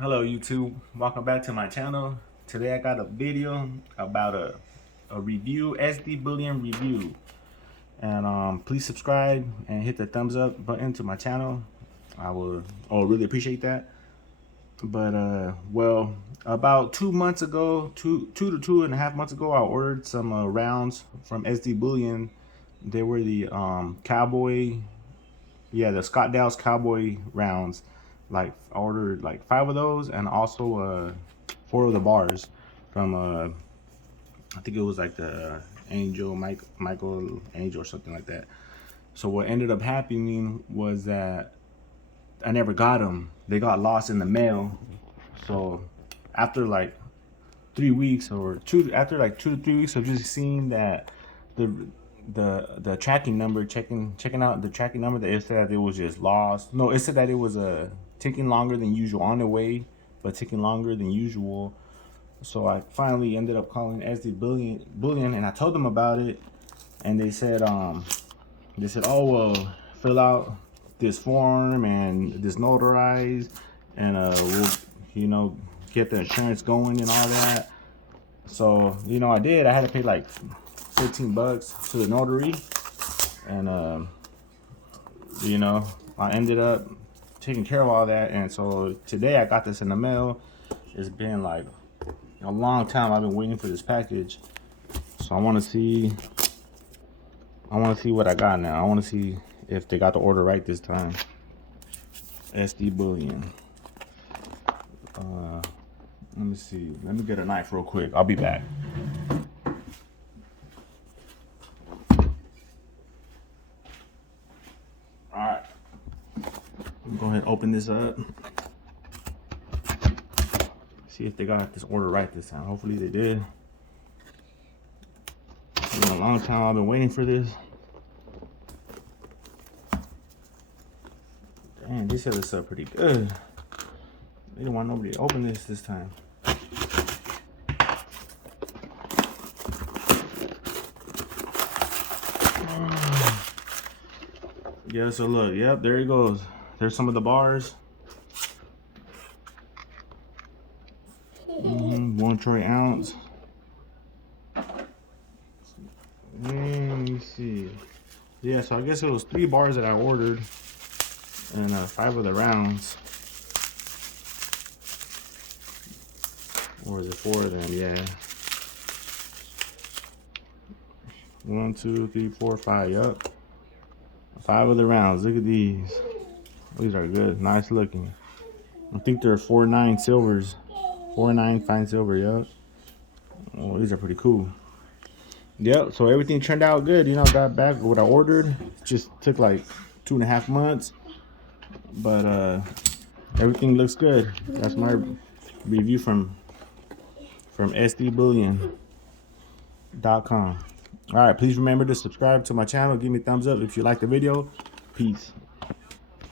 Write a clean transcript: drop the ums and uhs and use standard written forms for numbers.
Hello YouTube, welcome back to my channel. Today I got a video about a review, SD Bullion review. And please subscribe and hit the thumbs up button to my channel. I will really appreciate that. But well, about 2 months ago, two to 2.5 months ago, I ordered some rounds from SD Bullion. They were the cowboy, the Scott Dow's cowboy rounds. Like I ordered like 5 of those, and also 4 of the bars from I think it was like the Michael Angel or something like that. So what ended up happening was that I never got them. They got lost in the mail. So after like 3 weeks after like 2 to 3 weeks of just seeing that the tracking number, checking out the tracking number, that it said that it was just lost. No, it said that it was taking longer than usual, on the way, but taking longer than usual. So I finally ended up calling SD Bullion, and I told them about it, and they said oh well, fill out this form and this notarize, and we'll get the insurance going and all that. So I did. I had to pay like $15 to the notary, and I ended up taking care of all that. And so today I got this in the mail. It's been like a long time I've been waiting for this package, so I want to see what I got now. I want to see if they got the order right this time. SD Bullion. Let me see. Let me get a knife real quick. I'll be back. Alright. Go ahead and open this up. See if they got this order right this time. Hopefully they did. It's been a long time I've been waiting for this. Damn, they set this up pretty good. They didn't want nobody to open this time. Yeah, so look, yep, there it goes. There's some of the bars. 1 troy ounce. Let me see. Yeah, so I guess it was 3 bars that I ordered, and 5 of the rounds. Or is it 4 of them? Yeah. 1, 2, 3, 4, 5. Yup. 5 of the rounds. Look at these. These are good. Nice looking. I think they're 4.9 silvers. 4.9 fine silver. Yup. Oh, these are pretty cool. Yep. So everything turned out good. Got back what I ordered. Just took like 2.5 months. But everything looks good. That's my review from sdbullion.com. All right, please remember to subscribe to my channel. Give me a thumbs up if you like the video. Peace.